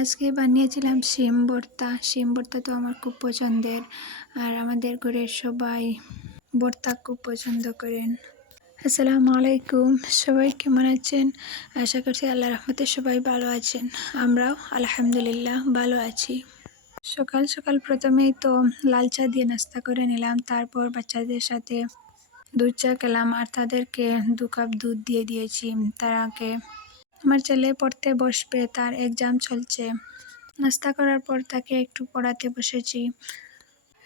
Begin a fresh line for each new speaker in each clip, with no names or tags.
আজকে বানিয়েছিলাম শিম ভর্তা। শিম ভর্তা তো আমার খুব পছন্দের। আর আমাদের ঘরের সবাই ভর্তা খুব পছন্দ করেন। আসসালামু আলাইকুম। সবাই কেমন আছেন? আশা করছি আল্লাহ রহমতে সবাই ভালো আছেন। আমরাও আলহামদুলিল্লাহ ভালো আছি। সকাল সকাল প্রথমেই তো লাল চা দিয়ে নাস্তা করে নিলাম। তারপর বাচ্চাদের সাথে দুধ চা খেলাম। আর তাদেরকে দু কাপ দুধ দিয়ে দিয়েছি। তার আগে আমার ছেলে পড়তে বসবে, তার এক্সাম চলছে। নাস্তা করার পর তাকে একটু পড়াতে বসেছি।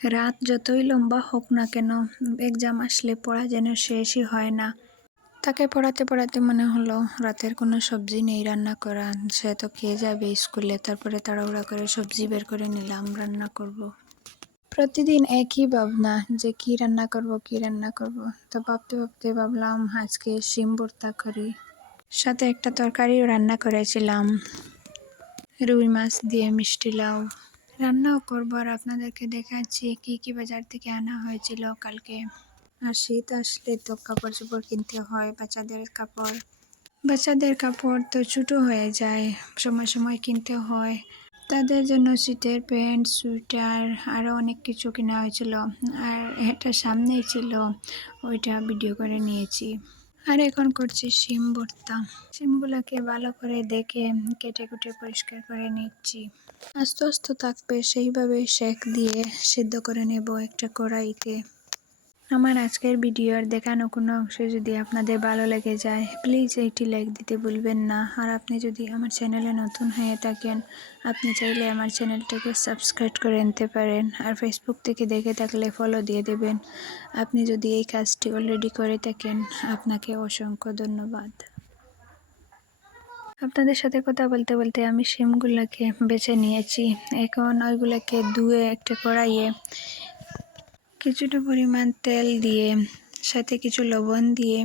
রাত যতই লম্বা হোক না কেন এক্সাম আসলে পড়া যেন শেষই হয় না। তাকে পড়াতে পড়াতে মনে হলো, রাতের কোনো সবজি নেই রান্না করা। সে তো খেয়ে যাবে স্কুলে, তারপরে তাড়াহুড়া করে সবজি বের করে নিলাম, রান্না করব। প্রতিদিন একই ভাবনা, যে কি রান্না করব, কি রান্না করব। তো ভাবতে ভাবতে ভাবলাম, আজকে শিম ভর্তা করি। সাথে একটা তরকারিও রান্না করেছিলাম। রুই মাছ দিয়ে মিষ্টি লাউ। রান্নাও করব আর আপনাদেরকে দেখাচ্ছি কি কি বাজার থেকে আনা হয়েছিল কালকে। আর শীত আসলে তো কাপড় চোপড় কিনতে হয় বাচ্চাদের কাপড়। বাচ্চাদের কাপড় তো ছোটো হয়ে যায়, সময় সময় কিনতে হয়। তাদের জন্য শীতের প্যান্ট, সোয়েটার আরও অনেক কিছু কেনা হয়েছিল। আর এটা সামনেই ছিল, ওইটা ভিডিও করে নিয়েছি। আর এখন করছি শিম ভর্তা। শিমগুলোকে ভালো করে দেখে কেটে কুটে পরিষ্কার করে নিচ্ছি। আস্তে আস্তে থাকবে, সেইভাবে শেক দিয়ে সেদ্ধ করে নেব একটা কড়াইতে। আমার আজকের ভিডিওর দেখানো কোনো অংশ যদি আপনাদের ভালো লেগে যায় প্লিজ এইটি লাইক দিতে ভুলবেন না। আর আপনি যদি আমার চ্যানেলে নতুন হয়ে থাকেন, আপনি চাইলে আমার চ্যানেলটাকে সাবস্ক্রাইব করে নিতে পারেন আর ফেসবুক থেকে দেখে থাকলে ফলো দিয়ে দেবেন। আপনি যদি এই কাজটি অলরেডি করে থাকেন, আপনাকে অসংখ্য ধন্যবাদ। আপনাদের সাথে কথা বলতে বলতে আমি সিমগুলোকে বেছে নিয়েছি। এখন ওইগুলোকে ধুয়ে, একটা কড়াইয়ে কিছুটা পরিমাণ তেল দিয়ে, সাথে কিছু লবণ দিয়ে।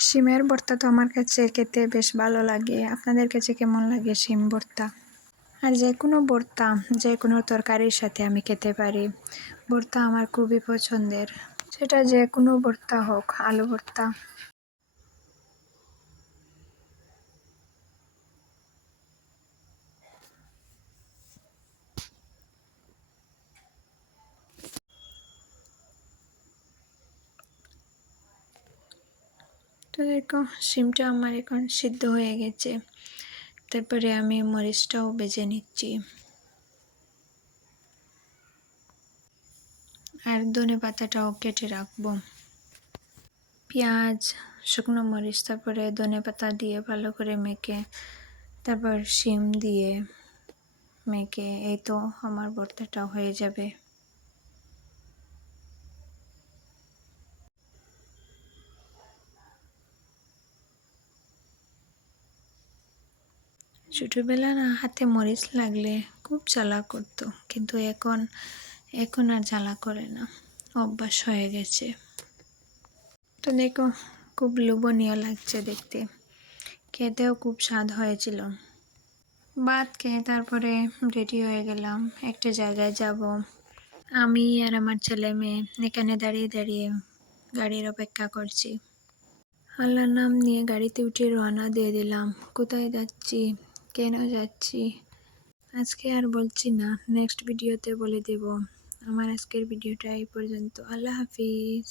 সিমের ভর্তা তো আমার কাছে খেতে বেশ ভালো লাগে। আপনাদের কাছে কেমন লাগে সিম ভর্তা? আর যে কোনো ভর্তা, যে কোনো তরকারির সাথে আমি খেতে পারি। ভর্তা আমার খুবই পছন্দের। সেটা যে কোনো ভর্তা হোক, আলু ভর্তা। তো দেখো সিমটা আমার এখন সিদ্ধ হয়ে গেছে। তারপরে আমি মরিচটাও বেজে নিচ্ছি। আর ধনে পাতাটাও কেটে রাখব। পেঁয়াজ, শুকনো মরিচ, তারপরে ধনে পাতা দিয়ে ভালো করে মেখে, তারপর শিম দিয়ে মেখে, এই তো আমার ভর্তাটা হয়ে যাবে। ছোটোবেলা না হাতে মরিচ লাগলে খুব জ্বালা করতো, কিন্তু এখন এখন আর জ্বালা করে না, অভ্যাস হয়ে গেছে। তো দেখো, খুব লোভনীয় লাগছে দেখতে। খেতেও খুব স্বাদ হয়েছিল। ভাত খেয়ে তারপরে রেডি হয়ে গেলাম, একটা জায়গায় যাব। আমি আর আমার ছেলে মেয়ে এখানে দাঁড়িয়ে দাঁড়িয়ে গাড়ির অপেক্ষা করছি। আল্লাহর নাম নিয়ে গাড়িতে উঠে রওনা দিয়ে দিলাম। কোথায় যাচ্ছি? কেন যাচ্ছি? আজকে আর বলছি না। নেক্সট ভিডিওতে বলে দেব। আমার আজকের ভিডিওটা এই পর্যন্ত। আল্লাহ হাফিজ।